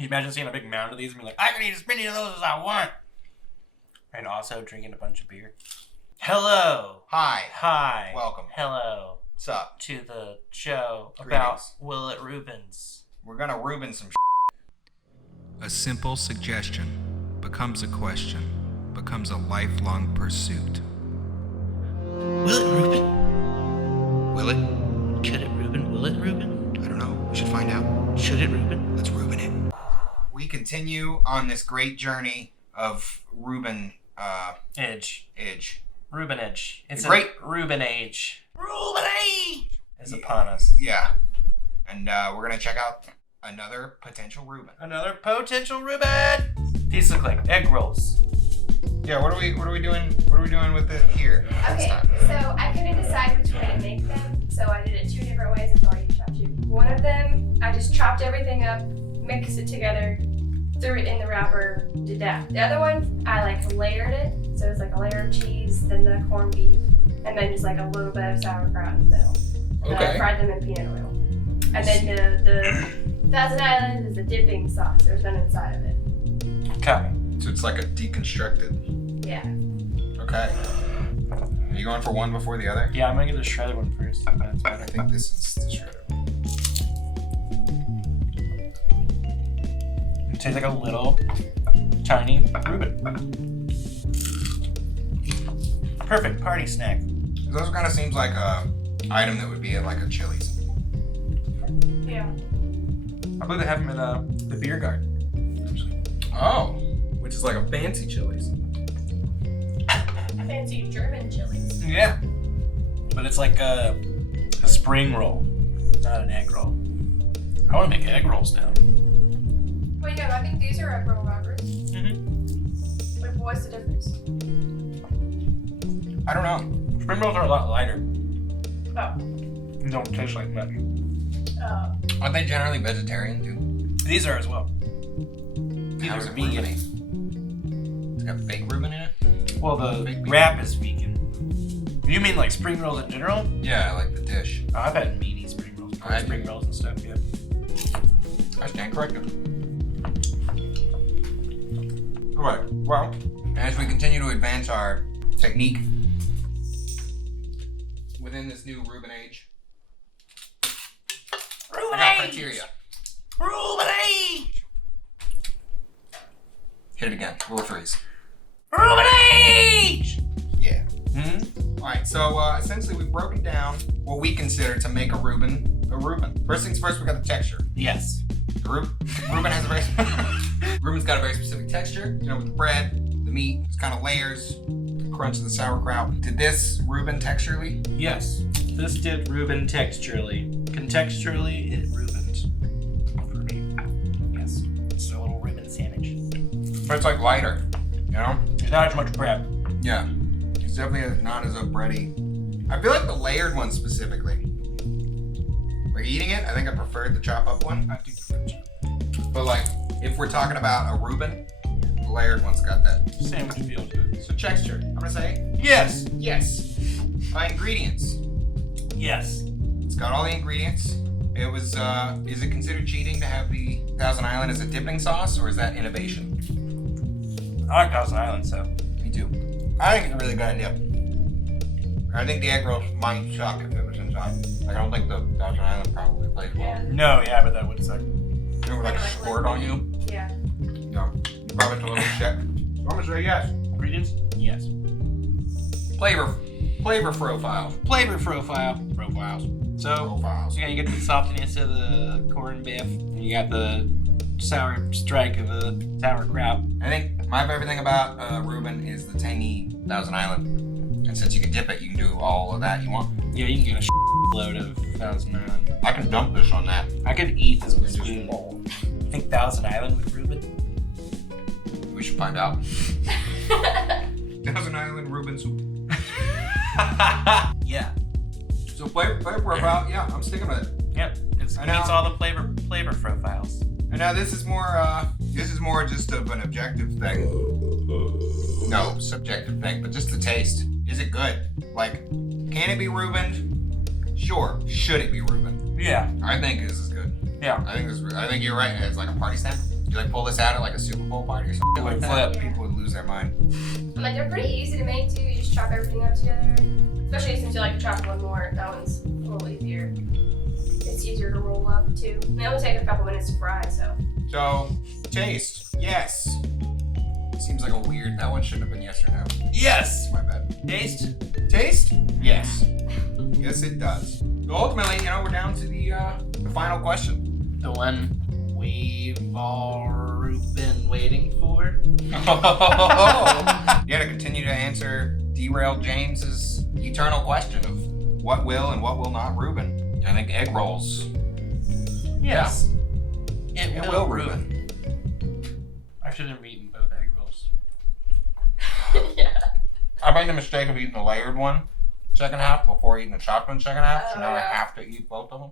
you imagine seeing a big mound of these and being like, I can eat as many of those as I want. And also drinking a bunch of beer. Hello. Hi. Hi. Welcome. Hello. What's up? To the show about Greetings. Will It Reubens. We're gonna Reuben some A simple suggestion becomes a question, becomes a lifelong pursuit. Will it Reuben? Will it? Could it Reuben? Will it Reuben? I don't know. We should find out. Should it Reuben? Let's Reuben it. We continue on this great journey of Reuben Edge. Age. Reuben Edge. It's Great. a Reuben Age. Reuben Age is upon us. Yeah. And we're gonna check out another potential Reuben. Another potential Reuben. These look like egg rolls. Yeah, what are we doing? What are we doing with it here? this Okay, time? so I couldn't decide which way to make them, so I did it two different ways. I thought you chopped you. One of them, I just chopped everything up, mixed it together, threw it in the wrapper, did that. The other one, I like layered it, so it was like a layer of cheese, then the corned beef, and then just like a little bit of sauerkraut in the middle. And then I Okay. fried them in peanut oil. And then the Thousand Island is a dipping sauce. There's none inside of it. Okay. So it's like a deconstructed. Yeah. Okay. Are you going for one before the other? Yeah, I'm gonna get the shredded one first. That's I better. think this is the shredder. It tastes like a little tiny Reuben. Perfect party snack. This also kind of seems like a item that would be at like a Chili's. Yeah. I believe they have them in the beer garden, actually. Oh. Which is like a fancy Chili's. Fancy German chilies. Yeah. But it's like a spring roll, not an egg roll. I want to make egg rolls now. Wait, no, I think these are egg roll wrappers. Mm-hmm. Like, what's the difference? I don't know. Spring rolls are a lot lighter. Oh. They don't taste like much. Aren't they generally vegetarian too? These are as well. These How's are it vegan. Reuben-y? It's got fake Reuben in it? Well, the wrap is vegan. You mean like spring rolls in general? Yeah, like the dish. Oh, I've had meaty spring rolls, I- spring rolls and stuff. Yeah. I stand corrected. Alright, well, as we continue to advance our technique within this new Reuben age, I Reuben got Age! criteria. Reuben Age! Hit it again. Rule of threes. Reuben Age! Yeah. Hmm? Alright, so essentially we've broken down what we consider to make a Reuben. First things first, we got the texture. Yes. Reuben has a very Reuben's got a very specific texture. You know, with the bread, the meat, it's kind of layers, the crunch of the sauerkraut. Did this Reuben texturally? Yes. This did Reuben texturally. Contextually, it Reubened for me. Yes. It's a little Reuben sandwich. But it's like lighter, you know? There's not as much bread. Yeah. It's definitely not as a bready. I feel like the layered one specifically. Like eating it, I think I preferred the chop up one. I do prefer it. But like, if we're talking about a Reuben, the layered one's got that. Sandwich feel to it. So texture, I'm gonna say Yes. yes. Ingredients. Yes. It's got all the ingredients. It was, is it considered cheating to have the Thousand Island as a dipping sauce, or is that innovation? I like Thousand Island, so. Me too. I think it's a really good idea. I think the egg rolls might suck if it was inside. Like, I don't think the Thousand Island probably plays well. Yeah. No, yeah, but that would suck. It would like squirt on you. Yeah. No. You probably have to little shit. So I'm gonna say yes. Ingredients? Yes. Flavor profiles. Flavor profiles. So, Profiles. yeah, you get the softiness of the corned beef, and you got the sour strike of the sauerkraut. I think my favorite thing about Reuben is the tangy Thousand Island. And since you can dip it, you can do all of that you want. Yeah, you can get a load of Thousand Island. I can dump this on that. I could eat this with a And just spoon. roll. I think Thousand Island with Reuben. We should find out. Thousand Island Reuben soup. Yeah. So flavor profile, yeah, I'm sticking with it. Yep. It meets I know. all the flavor profiles. And now this is more just of an objective thing. No, subjective thing, but just the taste. Is it good? Like, can it be Reuben? Sure. Should it be Reuben? Yeah. I think this is good. Yeah. I think you're right. It's like a party snack. You like pull this out at like a Super Bowl party or something like that? Yeah. People would lose their mind. And like they're pretty easy to make too. You just chop everything up together. Especially since you like to chop one more. That one's a little easier. It's easier to roll up too. And it will take a couple minutes to fry, so. So, taste. Yes. Seems like a weird. That one shouldn't have been yes or no. Yes. My bad. Taste. Taste? Yes. Yes, it does. So ultimately, we're down to the final question. The one we've all been waiting for. Yeah, to continue to answer Derailed James's eternal question of what will and what will not Reuben. I think egg rolls. Yes. It will Reuben. I should have eaten both egg rolls. Yeah. I made the mistake of eating the layered one second half before eating the chopped one second half, so now I yeah. have to eat both of them.